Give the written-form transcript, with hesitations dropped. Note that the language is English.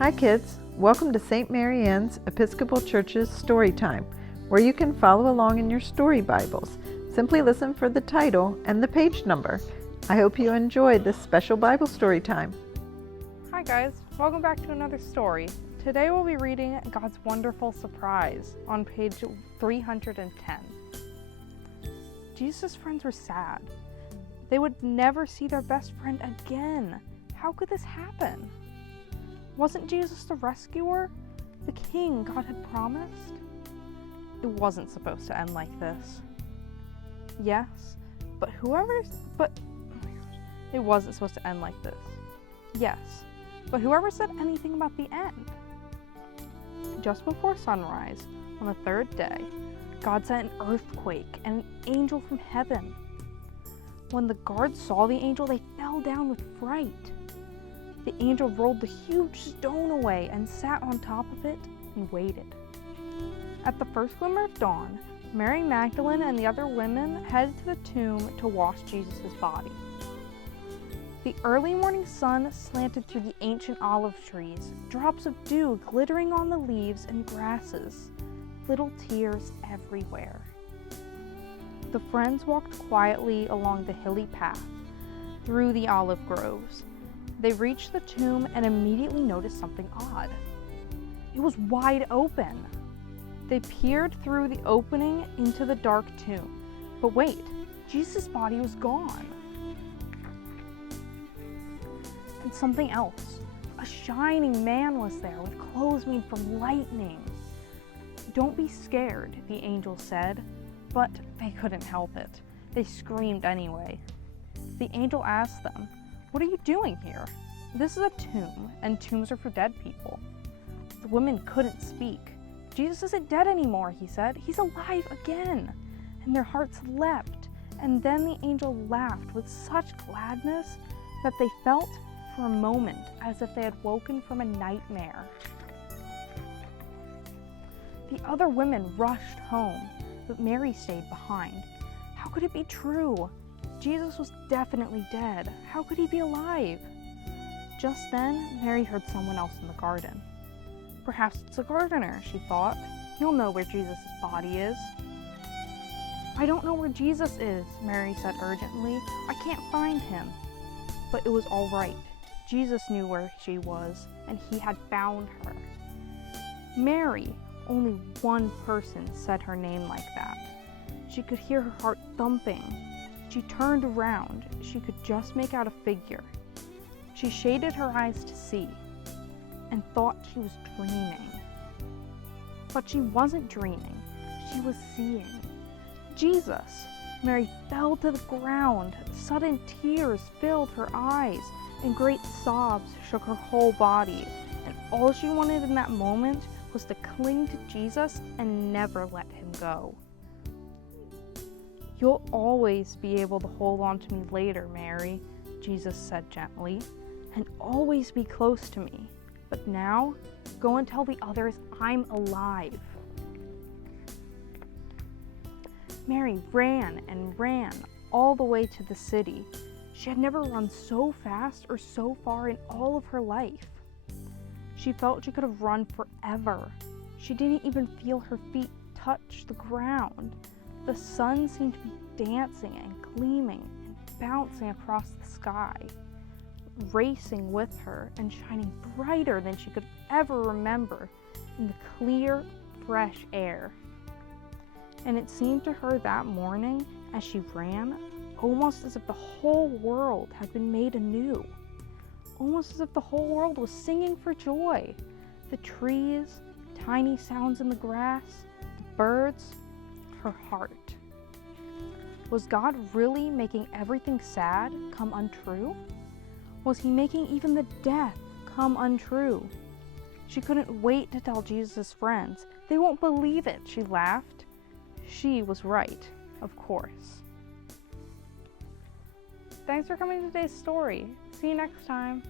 Hi kids, welcome to St. Mary Ann's Episcopal Church's Story Time, where you can follow along in your story Bibles. Simply listen for the title and the page number. I hope you enjoyed this special Bible story time. Hi guys, welcome back to another story. Today we'll be reading God's Wonderful Surprise on page 310. Jesus' friends were sad. They would never see their best friend again. How could this happen? Wasn't Jesus the rescuer? The king God had promised? It wasn't supposed to end like this. Yes, but it wasn't supposed to end like this. Yes, but whoever said anything about the end? Just before sunrise, on the third day, God sent an earthquake and an angel from heaven. When the guards saw the angel, they fell down with fright. The angel rolled the huge stone away and sat on top of it and waited. At the first glimmer of dawn, Mary Magdalene and the other women headed to the tomb to wash Jesus' body. The early morning sun slanted through the ancient olive trees, drops of dew glittering on the leaves and grasses, little tears everywhere. The friends walked quietly along the hilly path, through the olive groves. They reached the tomb and immediately noticed something odd. It was wide open. They peered through the opening into the dark tomb. But wait, Jesus' body was gone. And something else. A shining man was there with clothes made from lightning. "Don't be scared," the angel said, but they couldn't help it. They screamed anyway. The angel asked them, "What are you doing here? This is a tomb, and tombs are for dead people." The women couldn't speak. "Jesus isn't dead anymore," he said. "He's alive again." And their hearts leapt. And then the angel laughed with such gladness that they felt for a moment as if they had woken from a nightmare. The other women rushed home, but Mary stayed behind. How could it be true? Jesus was definitely dead. How could he be alive? Just then, Mary heard someone else in the garden. Perhaps it's a gardener, she thought. He'll know where Jesus' body is. "I don't know where Jesus is," Mary said urgently. "I can't find him." But it was all right. Jesus knew where she was, and he had found her. Mary, only one person said her name like that. She could hear her heart thumping. She turned around. She could just make out a figure. She shaded her eyes to see and thought she was dreaming. But she wasn't dreaming. She was seeing Jesus. Mary fell to the ground. Sudden tears filled her eyes, and great sobs shook her whole body. And all she wanted in that moment was to cling to Jesus and never let him go. "You'll always be able to hold on to me later, Mary," Jesus said gently, "and always be close to me. But now, go and tell the others I'm alive." Mary ran and ran all the way to the city. She had never run so fast or so far in all of her life. She felt she could have run forever. She didn't even feel her feet touch the ground. The sun seemed to be dancing and gleaming and bouncing across the sky, racing with her and shining brighter than she could ever remember in the clear, fresh air. And it seemed to her that morning, as she ran, almost as if the whole world had been made anew. Almost as if the whole world was singing for joy. The trees, tiny sounds in the grass, the birds, her heart. Was God really making everything sad come untrue? Was he making even the death come untrue? She couldn't wait to tell Jesus' friends. "They won't believe it," she laughed. She was right, of course. Thanks for coming to today's story. See you next time.